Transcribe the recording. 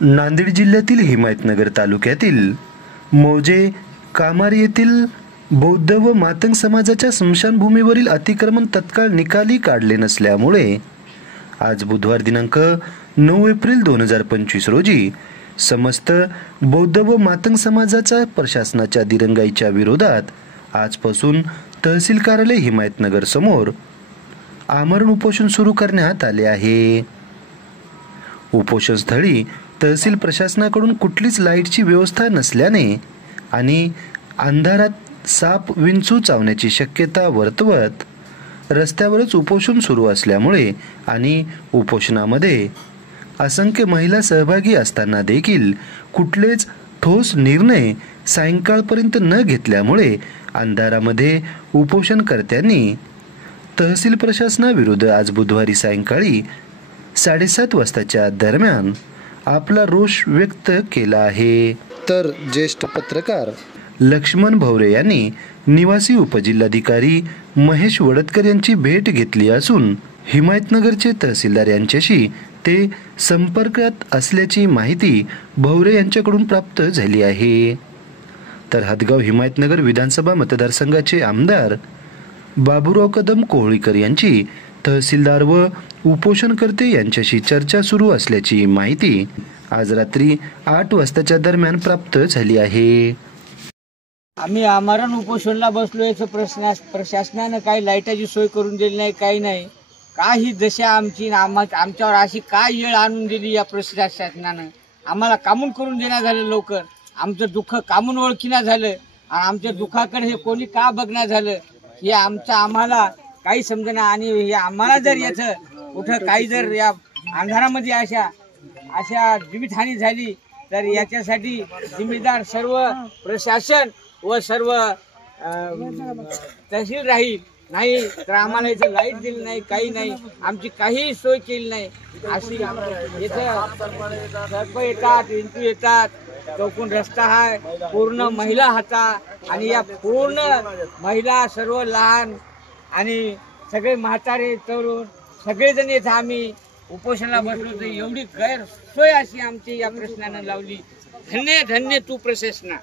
नांदेड जिल्ह्यातील हिमायतनगर तालुक्यातील मौजे कामार येथील बौद्ध व मातंग समाजाच्या स्मशानभूमीवरील अतिक्रमण तत्काळ निकाली काढले नसल्यामुळे आज बुधवार दिनांक 9 एप्रिल 2025 रोजी समस्त बौद्ध व मातंग समाजाचा प्रशासनाच्या दिरंगाईच्या विरोधात आजपासून तहसील कार्यालय हिमायतनगर समोर आमरण उपोषण सुरू करण्यात आले आहे। उपोषणस्थळी तहसील प्रशासनाकडून कुठलीच लाईटची व्यवस्था नसल्याने आणि अंधारात साप विंचू चावण्याची शक्यता वर्तवत रस्त्यावरच उपोषण सुरू असल्यामुळे आणि उपोषणामध्ये असंख्य महिला सहभागी असताना देखील कुठलेच ठोस निर्णय सायंकाळपर्यंत न घेतल्यामुळे अंधारामध्ये उपोषणकर्त्यांनी तहसील प्रशासनाविरुद्ध आज बुधवारी सायंकाळी 7:30 वाजताच्या दरम्यान आपला रोष व्यक्त केला आहे। तर ज्येष्ठ पत्रकार लक्ष्मण भवरे यांनी निवासी उपजिल्हाधिकारी महेश वडतकर यांची भेट घेतली असून हिमायतनगरचे तहसीलदार यांच्याशी ते संपर्कात असल्याची माहिती भवरे यांच्याकडून प्राप्त झाली आहे। तर हदगाव हिमायतनगर विधानसभा मतदारसंघाचे आमदार बाबूराव कदम कोहळीकर यांची तहसीलदार व उपोषणकर्ते यांच्याशी चर्चा सुरू असल्याची माहिती आज रात्री 8 वाजताच्या दरम्यान प्राप्त झाली आहे। आम्ही आमरण उपोषणला बसलो, याचं प्रशासनानं काही लाईटाची सोय करून दिली नाही, काही नाही, काही दशा आमची आमच्यावर अशी काय येळ आणून दिली या प्रशासनानं। आम्हाला कामून करून देण्यात झालं, लवकर आमचं दुःख कामून ओळखीना झालं आणि आमच्या दुःखाकडे हे कोणी का बघणार झालं हे आम्हाला काही समजेना। आणि आम्हाला जर याचं कुठं काही जर या अंधारामध्ये अशा जीवितहानी झाली तर याच्यासाठी जिम्मेदार सर्व प्रशासन व सर्व तहसील राहील। नाही तर आम्हाला इथं लाईट दिली नाही, काही नाही, आमची काही सोय केली नाही। अशी इथं सर्प येतात, विंचू येतात, चौकून रस्ता आहे, पूर्ण महिला हाता आणि या पूर्ण महिला सर्व लहान आणि सगळे म्हातारे तरुण सगळेजण येथे आम्ही उपोषणाला बसलो, तर एवढी गैरसोय अशी आमची या प्रश्नानं लावली। धन्य धन्य तू प्रशासना।